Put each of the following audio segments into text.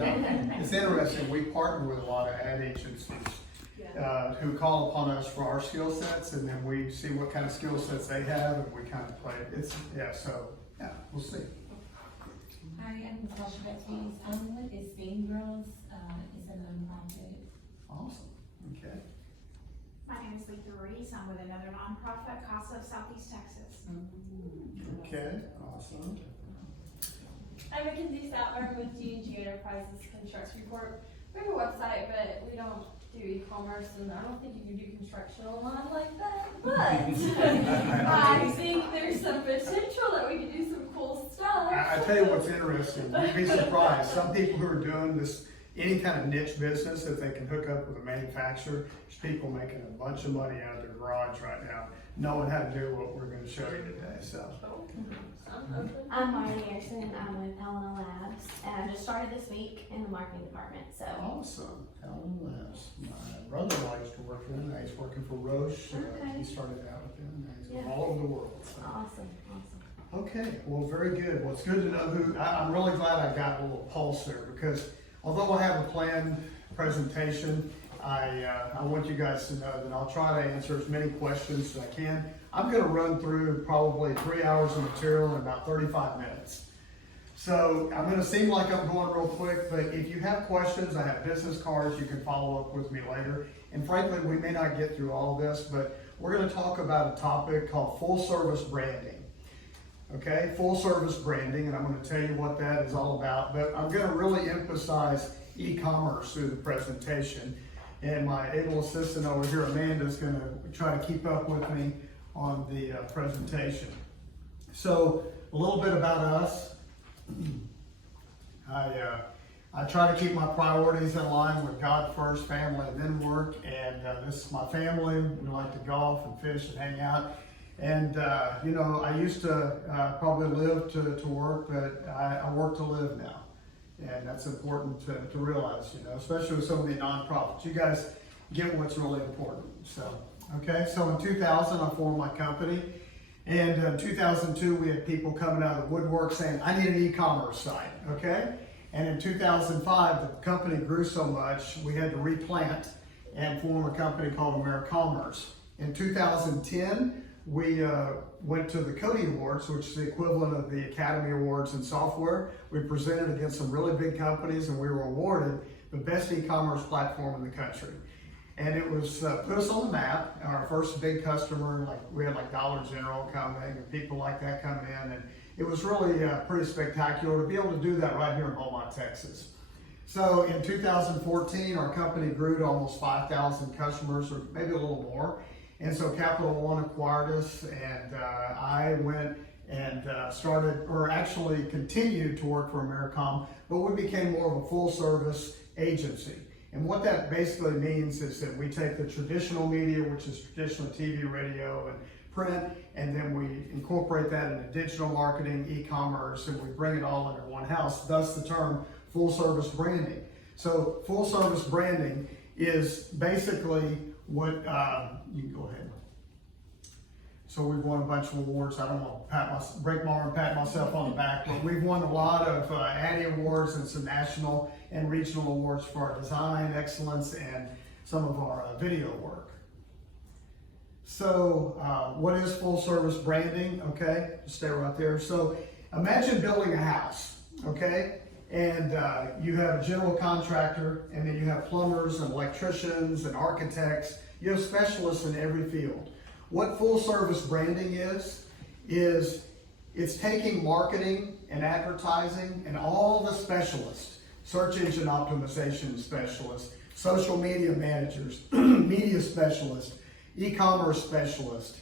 It's interesting, we partner with a lot of ad agencies who call upon us for our skill sets, and then we see what kind of skill sets they have, and we kind of play. We'll see. Hi, I'm Natasha Betty's. I'm with the Spain Girls. It's a nonprofit. Awesome. Okay. My name is Lisa Reese. I'm with another nonprofit, CASA of Southeast Texas. Okay. Awesome. I'm Mackenzie Statler with G&G Enterprises Construction Report. We have a website, but we don't do e-commerce, and I don't think you can do construction online like that. But I think there's some potential that we can do some cool stuff. I tell you what's interesting. You'd be surprised. Some people who are doing this, any kind of niche business that they can hook up with a manufacturer, there's people making a bunch of money out of their garage right now, knowing how to do what we're going to show you today. So. I'm Marley Anderson. I'm with Helena Labs, and I just started this week in the marketing department. So Awesome. Helena Labs. My brother-in-law used to work for them. He's working for Roche. Okay. He started out with them. He's Yeah. all over the world. So. awesome. Okay, well, very good. Well, it's good to know who. I'm really glad I got a little pulse there, because although I have a planned presentation, I want you guys to know that I'll try to answer as many questions as I can. I'm going to run through probably 3 hours of material in about 35 minutes. So I'm going to seem like I'm going real quick, but if you have questions, I have business cards. You can follow up with me later. And frankly, we may not get through all of this, but we're going to talk about a topic called full service branding. Okay, full service branding, and I'm going to tell you what that is all about. But I'm going to really emphasize e-commerce through the presentation. And my able assistant over here, Amanda, is going to try to keep up with me on the presentation. So a little bit about us. I try to keep my priorities in line with God first, family, and then work. And this is my family. We like to golf and fish and hang out. And I used to probably live to work, but I work to live now. And that's important to realize, especially with some of the nonprofits. You guys get what's really important. So, okay, so in 2000, I formed my company. And in 2002, we had people coming out of the woodwork saying, I need an e-commerce site, okay? And in 2005, the company grew so much, we had to replant and form a company called AmeriCommerce. In 2010, we went to the Cody Awards, which is the equivalent of the Academy Awards in software. We presented against some really big companies, and we were awarded the best e-commerce platform in the country. And it was put us on the map. Our first big customer, we had Dollar General coming and people like that coming in, and it was really pretty spectacular to be able to do that right here in Beaumont, Texas. So in 2014, our company grew to almost 5,000 customers, or maybe a little more. And so Capital One acquired us, and I went and actually continued to work for AmeriCom, but we became more of a full service agency. And what that basically means is that we take the traditional media, which is traditional TV, radio, and print, and then we incorporate that into digital marketing, e-commerce, and we bring it all under one house, thus the term full service branding. So full service branding is basically what, you can go ahead. So we've won a bunch of awards. I don't want to break my arm and pat myself on the back, but we've won a lot of Addy Awards and some national and regional awards for our design excellence and some of our video work. So what is full service branding? Okay, stay right there. So imagine building a house, okay? And you have a general contractor, and then you have plumbers and electricians and architects. You have specialists in every field. What full service branding is it's taking marketing and advertising and all the specialists, search engine optimization specialists, social media managers, media specialists, e-commerce specialists,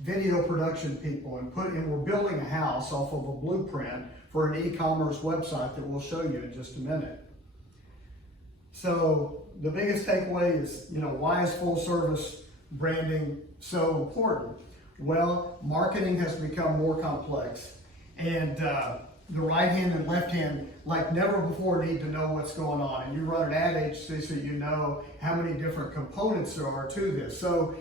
video production people, and we're building a house off of a blueprint for an e-commerce website that we'll show you in just a minute. So the biggest takeaway is, why is full service branding so important? Well, marketing has become more complex, and the right hand and left hand, like never before, need to know what's going on. And you run an ad agency, so you know how many different components there are to this. So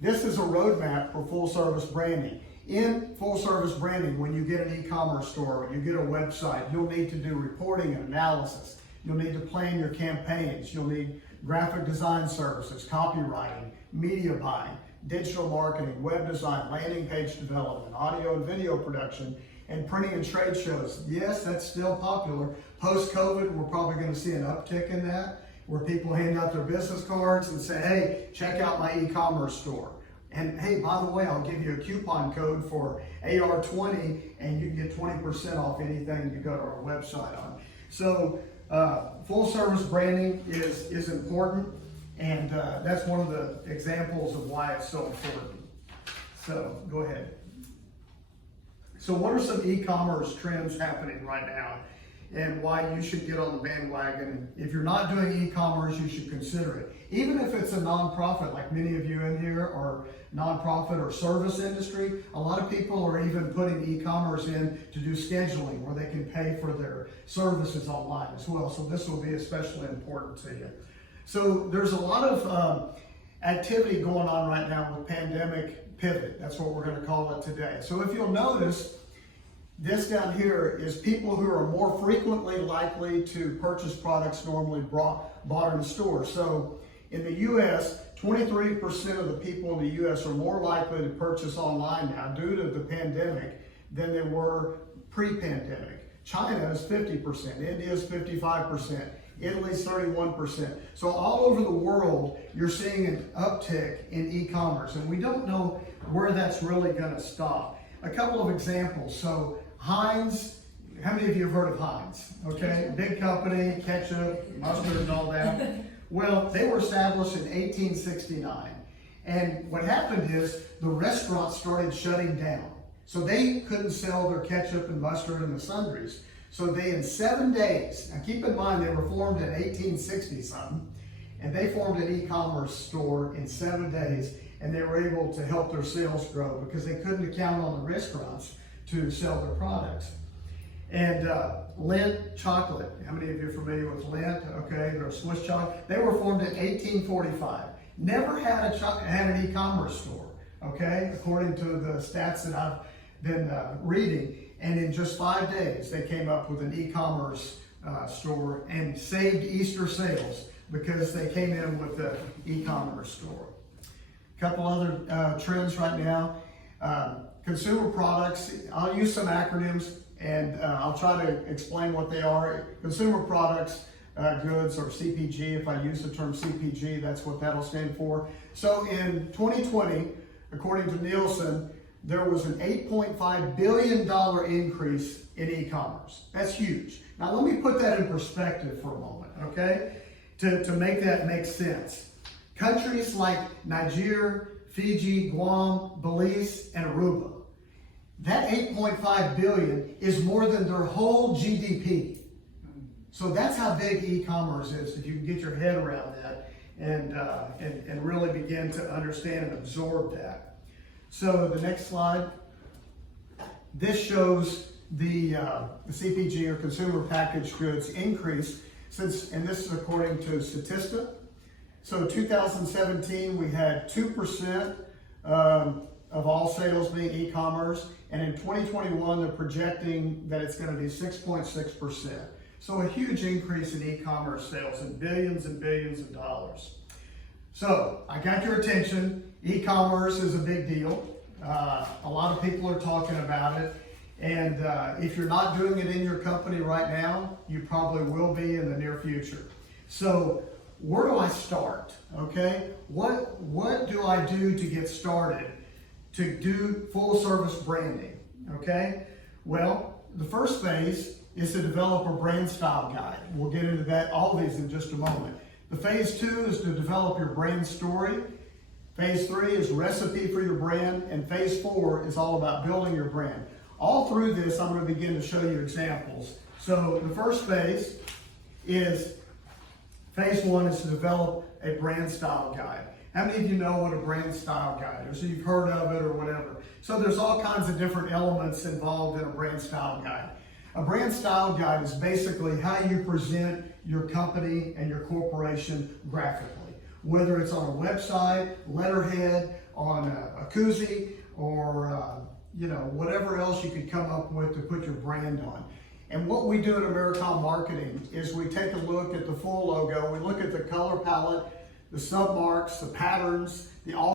this is a roadmap for full service branding. In full service branding, when you get an e-commerce store, when you get a website, you'll need to do reporting and analysis. You'll need to plan your campaigns. You'll need graphic design services, copywriting, media buying, digital marketing, web design, landing page development, audio and video production, and printing and trade shows. Yes, that's still popular. Post-COVID, we're probably going to see an uptick in that, where people hand out their business cards and say, hey, check out my e-commerce store. And hey, by the way, I'll give you a coupon code for AR20 and you can get 20% off anything you go to our website on. So full service branding is important, and that's one of the examples of why it's so important. So go ahead. So what are some e-commerce trends happening right now and why you should get on the bandwagon? If you're not doing e-commerce, you should consider it. Even if it's a nonprofit, like many of you in here are nonprofit or service industry, a lot of people are even putting e-commerce in to do scheduling where they can pay for their services online as well. So this will be especially important to you. So there's a lot of activity going on right now with Pandemic Pivot. That's what we're going to call it today. So if you'll notice, this down here is people who are more frequently likely to purchase products normally bought in a store. So in the U.S., 23% of the people in the U.S. are more likely to purchase online now due to the pandemic than they were pre-pandemic. China is 50%, India is 55%, Italy's 31%. So all over the world, you're seeing an uptick in e-commerce, and we don't know where that's really going to stop. A couple of examples. So Heinz, how many of you have heard of Heinz? Okay, big company, ketchup, mustard and all that. Well, they were established in 1869. And what happened is the restaurants started shutting down. So they couldn't sell their ketchup and mustard and the sundries. So they, in 7 days, now keep in mind they were formed in 1860 something, and they formed an e-commerce store in 7 days, and they were able to help their sales grow because they couldn't count on the restaurants to sell their products. And Lindt chocolate, how many of you are familiar with Lindt? Okay, they're Swiss chocolate. They were formed in 1845. Never had an e-commerce store, okay, according to the stats that I've been reading. And in just 5 days, they came up with an e-commerce store and saved Easter sales because they came in with the e-commerce store. A couple other trends right now. Consumer products, I'll use some acronyms and I'll try to explain what they are. Consumer products, goods, or CPG. If I use the term CPG, that's what that'll stand for. So in 2020, according to Nielsen, there was an $8.5 billion increase in e-commerce. That's huge. Now let me put that in perspective for a moment, okay? To make that make sense. Countries like Nigeria, Fiji, Guam, Belize, and Aruba, that 8.5 billion is more than their whole GDP. So that's how big e-commerce is, if you can get your head around that and really begin to understand and absorb that. So the next slide, this shows the CPG or consumer packaged goods increase since, and this is according to Statista. So 2017, we had 2% of all sales being e-commerce, and in 2021, they're projecting that it's going to be 6.6%. So a huge increase in e-commerce sales in billions and billions of dollars. So I got your attention. E-commerce is a big deal. A lot of people are talking about it. And if you're not doing it in your company right now, you probably will be in the near future. So where do I start? Okay, what do I do to get started to do full service branding? Okay, well, the first phase is to develop a brand style guide. We'll get into that, all of these in just a moment. The phase 2 is to develop your brand story. Phase 3 is recipe for your brand, and phase 4 is all about building your brand. All through this, I'm going to begin to show you examples. So the first phase is, phase 1 is to develop a brand style guide. How many of you know what a brand style guide is? So you've heard of it or whatever. So there's all kinds of different elements involved in a brand style guide. A brand style guide is basically how you present your company and your corporation graphically. Whether it's on a website, letterhead, on a koozie, or whatever else you could come up with to put your brand on. And what we do at Americom Marketing is we take a look at the full logo, we look at the color palette, the sub marks, the patterns, the